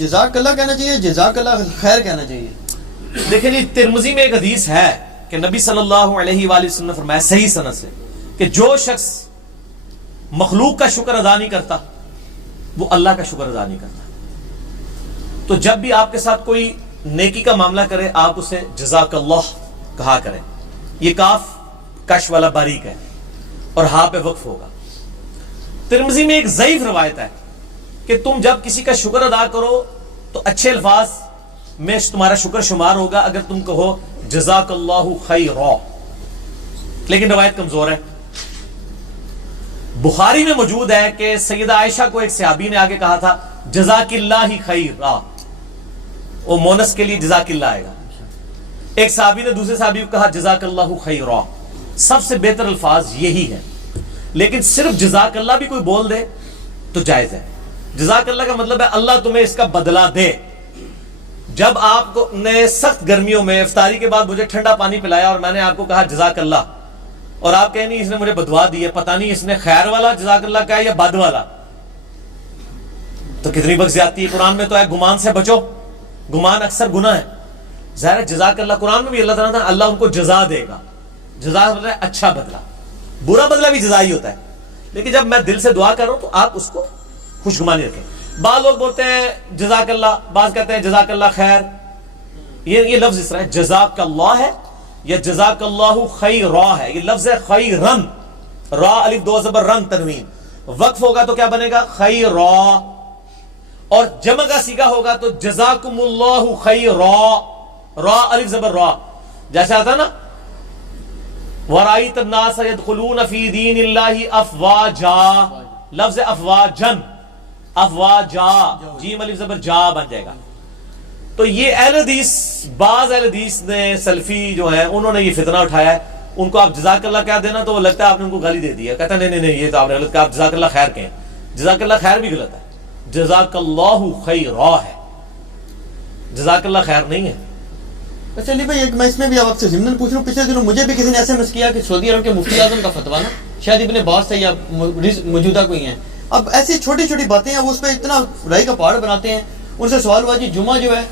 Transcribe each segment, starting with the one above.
جزاک اللہ کہنا چاہیے، جزاک اللہ خیر کہنا چاہیے؟ دیکھیں جی، ترمذی میں ایک حدیث ہے کہ نبی صلی اللہ علیہ وآلہ وسلم نے فرمایا صحیح سند سے کہ جو شخص مخلوق کا شکر ادا نہیں کرتا وہ اللہ کا شکر ادا نہیں کرتا۔ تو جب بھی آپ کے ساتھ کوئی نیکی کا معاملہ کرے آپ اسے جزاک اللہ کہا کریں۔ یہ کاف کش والا باریک ہے اور ہاں پہ وقف ہوگا۔ ترمذی میں ایک ضعیف روایت ہے کہ تم جب کسی کا شکر ادا کرو تو اچھے الفاظ میں تمہارا شکر شمار ہوگا اگر تم کہو جزاک اللہ خیرا، لیکن روایت کمزور ہے۔ بخاری میں موجود ہے کہ سیدہ عائشہ کو ایک صحابی نے آگے کہا تھا جزاک اللہ خیرا، وہ مونس کے لیے جزاک اللہ آئے گا۔ ایک صحابی نے دوسرے صحابی کو کہا جزاک اللہ خیرا۔ سب سے بہتر الفاظ یہی ہے، لیکن صرف جزاک اللہ بھی کوئی بول دے تو جائز ہے۔ جزاک اللہ کا مطلب ہے اللہ تمہیں اس کا بدلہ دے۔ جب آپ کو نے سخت گرمیوں میں افطاری کے بعد مجھے ٹھنڈا پانی پلایا اور میں نے آپ کو کہا جزاک اللہ، اور آپ کہیں نہیں اس نے مجھے بدوا دی ہے، پتہ نہیں اس نے خیر والا جزاک اللہ کہا یا بد والا، تو کتنی بخت زیادتی ہے۔ قرآن میں تو ہے گمان سے بچو، گمان اکثر گناہ ہے۔ ظاہر جزاک اللہ قرآن میں بھی اللہ تعالیٰ اللہ ان کو جزا دے گا۔ جزا مطلب ہے اچھا بدلہ، برا بدلہ بھی جزا ہی ہوتا ہے، لیکن جب میں دل سے دعا کروں تو آپ اس کو خوشگمانی رکھیں۔ بعض لوگ بولتے ہیں جزاک اللہ، بعض کہتے ہیں جزاک اللہ خیر۔ یہ لفظ اس طرح ہے، جزاک اللہ ہے یا جزاک اللہ خیرا ہے۔ یہ لفظ ہے خیرن، را الف دو زبر رن تنوین، وقف ہوگا تو کیا بنے گا خیرا، اور جمع کا صیغہ ہوگا تو جزاکم اللہ خیرا، را الف زبر را، جیسے آتا نا وَرَأَيْتَ النَّاسَ يَدْخُلُونَ فِي دِينِ اللَّهِ أَفْوَاجًا، لفظ افواجن، افواجا، جیم الف زبر جا بن جائے گا۔ تو یہ اہل حدیث، بعض اہل حدیث نے سلفی جو ہیں انہوں نے یہ فتنہ اٹھایا ہے، ان کو آپ جزاک اللہ کہہ دینا تو وہ لگتا ہے آپ نے ان کو گالی دے دیا، کہتا ہے نہیں نہیں یہ تو آپ نے غلط کہا، آپ جزاک اللہ خیر کہیں۔ جزاک اللہ خیر بھی غلط ہے، جزاک اللہ خیرا ہے، جزاک اللہ خیر نہیں ہے۔ اچھا علی بھائی، ایک میں اس میں بھی آپ سے ضمن پوچھ رہا ہوں، پچھلے دنوں مجھے بھی کسی نے ایس ایم ایس کیا کہ سعودی عرب کے مفتی اعظم کا فتویٰ نا شاید ابن باز سے یا موجودہ کوئی ہیں، اب ایسی چھوٹی چھوٹی باتیں ہیں وہ اس پہ اتنا رائی کا پہاڑ بناتے ہیں۔ ان سے سوال ہوا جی جمعہ جو ہے،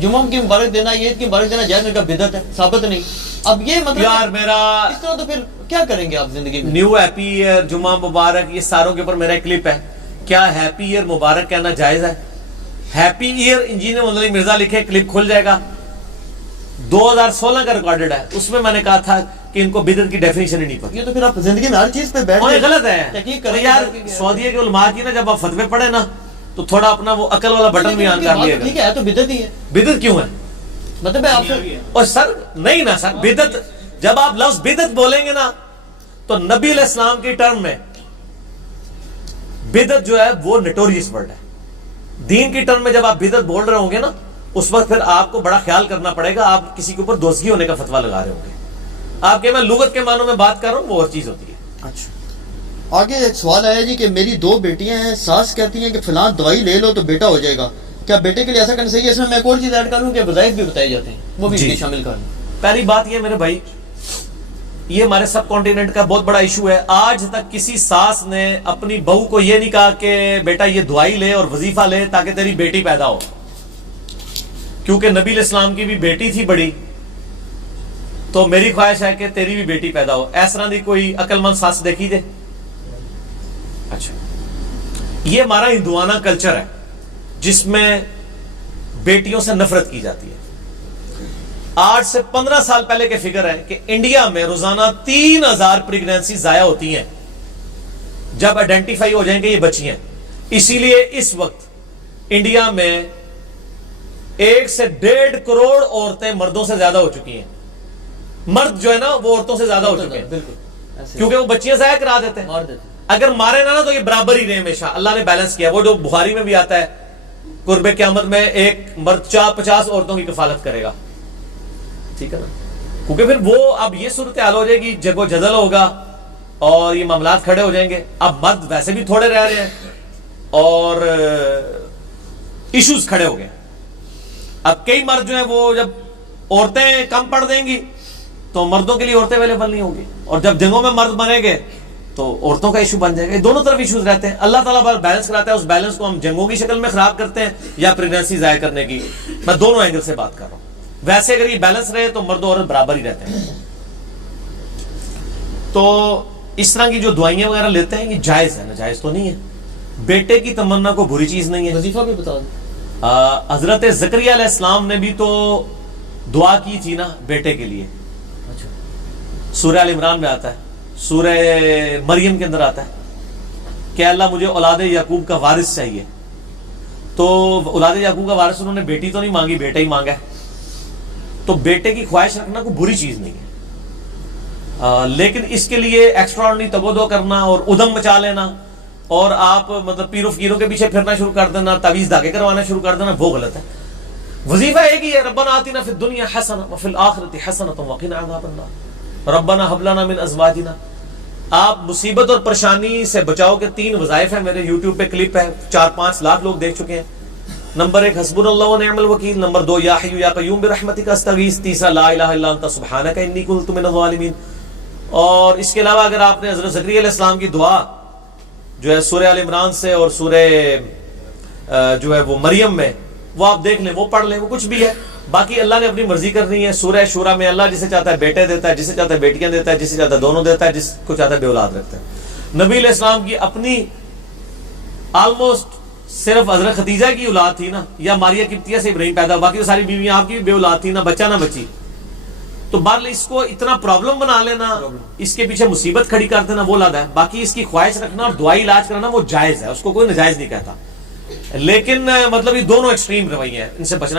جمعہ کی مبارک دینا، عید کی مبارک دینا جائز؟ میں کہا بدعت ہے، ثابت نہیں۔ اب یہ مطلب یار میرا اس طرح تو پھر کیا کریں گے آپ زندگی میں؟ نیو ہیپی ایئر، جمعہ مبارک، یہ ساروں کے اوپر میرا ایک کلپ ہے۔ کیا ہیپی ایئر مبارک کہنا جائز ہے؟ ہیپی ایئر انجینئر محمد علی مرزا لکھے، کلپ کھل جائے گا، 2016 کا ریکارڈڈ ہے، اس میں نے کہا تھا کہ ان کو بدعت کی ڈیفینیشن ہی نہیں پتہ۔ یہ تو پھر آپ زندگی میں ہر چیز پہ بیٹھ یہ غلط ہے تحقیق کریں یار۔ سعودیہ کے علماء کی نا جب آپ فتوے پڑھیں نا تو تھوڑا اپنا وہ عقل والا بٹن بھی آن کر لیے گا۔ ٹھیک ہے تو بدعت ہی ہے، بدعت کیوں ہے؟ مطلب ہے آپ سے اور سر نہیں نا سر، بدعت جب آپ لفظ بدعت بولیں گے نا تو نبی علیہ السلام کی ٹرم میں بدعت جو ہے وہ نٹوریس ورڈ ہے۔ دین کی ٹرم میں جب آپ بدعت بول رہے ہوں گے نا اس وقت پھر آپ کو بڑا خیال کرنا پڑے گا، آپ کسی کے اوپر دوزگی ہونے کا فتویٰ لگا رہے ہوں گے۔ آپ کے میں لغت کے معنوں میں بات کر رہا ہوں، وہ اور چیز ہوتی ہے۔ اچھا، آگے ایک سوال آیا جی کہ میری 2 بیٹیاں ہیں، ساس کہتی ہیں کہ فلاں دوائی لے لو تو بیٹا ہو جائے گا، کیا بیٹے کے لیے ایسا کرنا صحیح ہے؟ اس میں ایک اور چیز ایڈ کروں کہ وظائف بھی بتائے جاتے ہیں، وہ بھی شامل کر لیں۔ پہلی بات یہ میرے بھائی، یہ ہمارے سب کانٹیننٹ کا بہت بڑا ایشو ہے۔ آج تک کسی ساس نے اپنی بہو کو یہ نہیں کہا کہ بیٹا یہ دوائی لے اور وظیفہ لے تاکہ تیری بیٹی پیدا ہو، کیونکہ نبی علیہ السلام کی بھی بیٹی تھی بڑی، تو میری خواہش ہے کہ تیری بھی بیٹی پیدا ہو۔ اس طرح دی کوئی عقل مند ساس دیکھی جائے؟ اچھا، یہ ہمارا ہندوانہ کلچر ہے جس میں بیٹیوں سے نفرت کی جاتی ہے۔ آج سے 15 سال پہلے کے فگر ہے کہ انڈیا میں روزانہ 3000 پریگنینسی ضائع ہوتی ہیں جب آئیڈینٹیفائی ہو جائیں کہ یہ بچی ہیں۔ اسی لیے اس وقت انڈیا میں 1 سے 1.5 کروڑ عورتیں مردوں سے زیادہ ہو چکی ہیں۔ مرد جو ہے نا وہ عورتوں سے زیادہ ہو چکے ہیں، کیونکہ وہ بچیاں ضائع کرا دیتے ہیں۔ اگر مارے نہ تو یہ برابر ہی رہے ہمیشہ، اللہ نے بیلنس کیا۔ وہ جو بخاری میں بھی آتا ہے قرب قیامت میں ایک مرد 50 عورتوں کی کفالت کرے گا، ٹھیک ہے نا، کیونکہ پھر وہ اب یہ صورتحال ہو جائے گی، جگ و جدل ہوگا اور یہ معاملات کھڑے ہو جائیں گے۔ اب مرد ویسے بھی تھوڑے رہ رہے ہیں اور ایشوز کھڑے ہو گئے۔ اب کئی مرد جو ہیں وہ جب عورتیں کم پڑ دیں گی تو مردوں کے لیے عورتیں اویلیبل نہیں ہوں گی، اور جب جنگوں میں مرد مریں گے تو عورتوں کا ایشو بن جائے گا. یہ دونوں طرف ایشوز رہتے ہیں. اللہ تعالیٰ بیلنس کراتا ہے, اس بیلنس کو ہم جنگوں کی شکل میں خراب کرتے ہیں یا پریگننسی ضائع کرنے کی. میں دونوں اینگل سے بات کر رہا ہوں. ویسے اگر یہ بیلنس رہے تو مرد و عورت برابر ہی رہتے ہیں. تو اس طرح کی جو دعائیاں وغیرہ لیتے ہیں یہ جائز ہے, ناجائز تو نہیں ہے. بیٹے کی تمنا کو بری چیز نہیں ہے. وظیفہ بھی بتا دیں. حضرت زکریا علیہ السلام نے بھی تو دعا کی تھی نا بیٹے کے لیے. اچھا, سورہ ال عمران میں آتا ہے, سورہ مریم کے اندر آتا ہے کہ اللہ مجھے اولاد یعقوب کا وارث چاہیے. تو اولاد یعقوب کا وارث انہوں نے بیٹی تو نہیں مانگی, بیٹا ہی مانگا ہے. تو بیٹے کی خواہش رکھنا کوئی بری چیز نہیں ہے, لیکن اس کے لیے ایکسٹراڈنری تبودو کرنا اور ادھم مچا لینا اور آپ مطلب پیر و فقیروں کے پیچھے پھرنا شروع کر دینا, تعویذ دھاگے کروانا شروع کر دینا, وہ غلط ہے. وظیفہ ایک ہی ہے, ربنا آتنا فی الدنیا حسنہ وفی الآخرۃ حسنۃ وقنا عذاب النار ربنا ھب لنا من ازواجنا. آپ مصیبت اور پریشانی سے بچاؤ کے 3 وظائف ہیں. میرے یوٹیوب پہ کلپ ہے, 4-5 لاکھ لوگ دیکھ چکے ہیں. نمبر 1 حسبنا اللہ ونعم الوکیل. نمبر 2 یا حی یا قیوم برحمتک استغیث. تیسرا لا الہ الا انت سبحانک انی کنت من الظالمین. اور اس کے علاوہ اگر آپ نے حضرت زکریا علیہ السلام کی دعا جو ہے سورہ ال عمران سے اور سورہ جو ہے وہ مریم میں, وہ آپ دیکھ لیں, وہ پڑھ لیں, وہ کچھ بھی ہے. باقی اللہ نے اپنی مرضی کرنی ہے. سورہ شورا میں اللہ جسے چاہتا ہے بیٹے دیتا ہے, جسے چاہتا ہے بیٹیاں دیتا ہے, جسے چاہتا ہے دونوں دیتا ہے, جس کو چاہتا ہے بے اولاد رکھتا ہے. نبی علیہ السلام کی اپنی آلموسٹ صرف حضرت خدیجہ کی اولاد تھی نا, یا ماریہ قبطیہ سے ابراہیم پیدا, باقی وہ ساری بیویاں آپ کی بے اولاد تھی, نہ بچہ نہ بچی. تو بہرحال اس کو اتنا پرابلم بنا لینا, اس کے پیچھے مصیبت کھڑی کر دینا, وہ لادہ ہے. باقی اس کی خواہش رکھنا اور دعائی علاج کرنا وہ جائز ہے, اس کو کوئی ناجائز نہیں کہتا. لیکن مطلب یہ دونوں ایکسٹریم رویے ہیں, ان سے بچنا